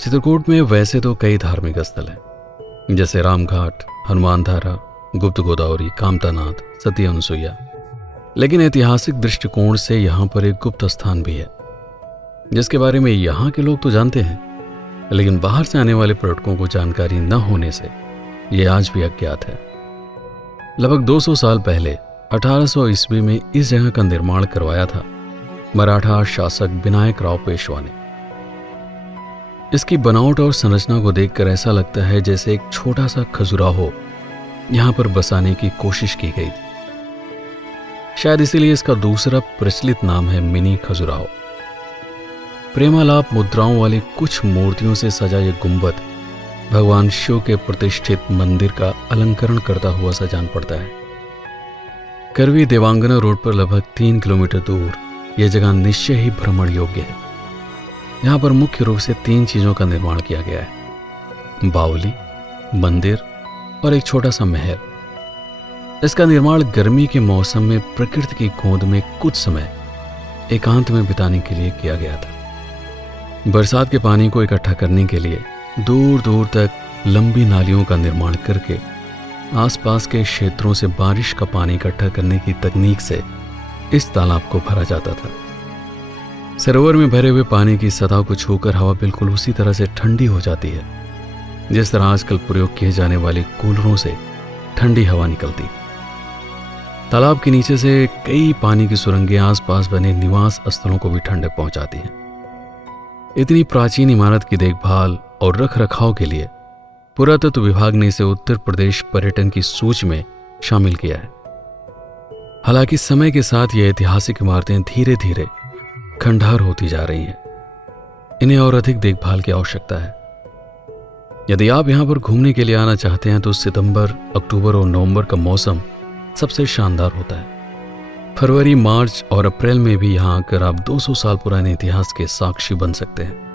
चित्रकूट में वैसे तो कई धार्मिक स्थल हैं, जैसे रामघाट, हनुमान धारा, गुप्त गोदावरी, कामतानाथ, सती अनुसुईया। लेकिन ऐतिहासिक दृष्टिकोण से यहाँ पर एक गुप्त स्थान भी है, जिसके बारे में यहाँ के लोग तो जानते हैं, लेकिन बाहर से आने वाले पर्यटकों को जानकारी न होने से ये आज भी अज्ञात है। लगभग 200 साल पहले 1800 ईस्वी में इस जगह का निर्माण करवाया था मराठा शासक विनायक राव पेशवा ने। इसकी बनावट और संरचना को देखकर ऐसा लगता है जैसे एक छोटा सा खजुराहो यहां पर बसाने की कोशिश की गई थी। शायद इसीलिए इसका दूसरा प्रचलित नाम है मिनी खजुराहो। प्रेमालाप मुद्राओं वाली कुछ मूर्तियों से सजा यह गुंबद भगवान शिव के प्रतिष्ठित मंदिर का अलंकरण करता हुआ सा जान पड़ता है। करवी देवांगना रोड पर लगभग 3 किलोमीटर दूर यह जगह निश्चय ही भ्रमण योग्य है। यहाँ पर मुख्य रूप से 3 चीजों का निर्माण किया गया है: बावली, मंदिर और एक छोटा सा महल। इसका निर्माण गर्मी के मौसम में प्रकृति की गोद में कुछ समय एकांत में बिताने के लिए किया गया था। बरसात के पानी को इकट्ठा करने के लिए दूर दूर तक लंबी नालियों का निर्माण करके आसपास के क्षेत्रों से बारिश का पानी इकट्ठा करने की तकनीक से इस तालाब को भरा जाता था। सरोवर में भरे हुए पानी की सतह को छूकर हवा बिल्कुल उसी तरह से ठंडी हो जाती है जिस तरह आजकल प्रयोग किए जाने वाले कूलरों से ठंडी हवा निकलती। तालाब के नीचे से कई पानी की सुरंगें आसपास बने निवास स्थलों को भी ठंडक पहुंचाती हैं। इतनी प्राचीन इमारत की देखभाल और रख रखाव के लिए पुरातत्व विभाग ने इसे उत्तर प्रदेश पर्यटन की सूची में शामिल किया है। हालांकि समय के साथ ये ऐतिहासिक इमारतें धीरे धीरे खंडहर होती जा रही हैं। इन्हें और अधिक देखभाल की आवश्यकता है। यदि आप यहां पर घूमने के लिए आना चाहते हैं तो सितंबर, अक्टूबर और नवंबर का मौसम सबसे शानदार होता है। फरवरी, मार्च और अप्रैल में भी यहां आकर आप 200 साल पुराने इतिहास के साक्षी बन सकते हैं।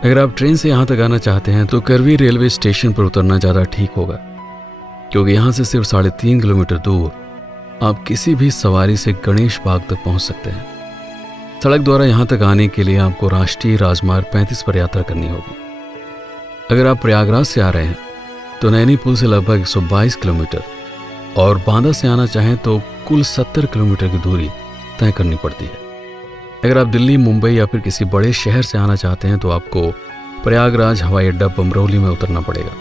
अगर आप ट्रेन से यहां तक आना चाहते हैं तो करवी रेलवे स्टेशन पर उतरना ज्यादा ठीक होगा, क्योंकि यहां से सिर्फ 3.5 किलोमीटर दूर आप किसी भी सवारी से गणेश बाग तक पहुंच सकते हैं। सड़क द्वारा यहां तक आने के लिए आपको राष्ट्रीय राजमार्ग 35 पर यात्रा करनी होगी। अगर आप प्रयागराज से आ रहे हैं तो नैनी पुल से लगभग 122 किलोमीटर और बांदा से आना चाहें तो कुल 70 किलोमीटर की दूरी तय करनी पड़ती है। अगर आप दिल्ली, मुंबई या फिर किसी बड़े शहर से आना चाहते हैं तो आपको प्रयागराज हवाई अड्डा बमरौली में उतरना पड़ेगा,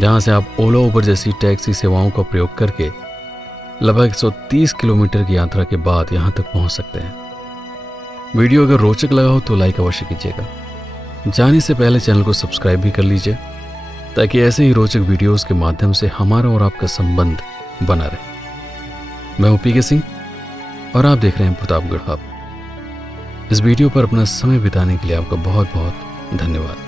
जहां से आप ओला, उबर जैसी टैक्सी सेवाओं का प्रयोग करके लगभग 130 किलोमीटर की यात्रा के बाद यहां तक पहुंच सकते हैं। वीडियो अगर रोचक लगा हो तो लाइक अवश्य कीजिएगा। जाने से पहले चैनल को सब्सक्राइब भी कर लीजिए, ताकि ऐसे ही रोचक वीडियोस के माध्यम से हमारा और आपका संबंध बना रहे। मैं हूं पीके सिंह और आप देख रहे हैं प्रतापगढ़ हब। इस वीडियो पर अपना समय बिताने के लिए आपका बहुत बहुत धन्यवाद।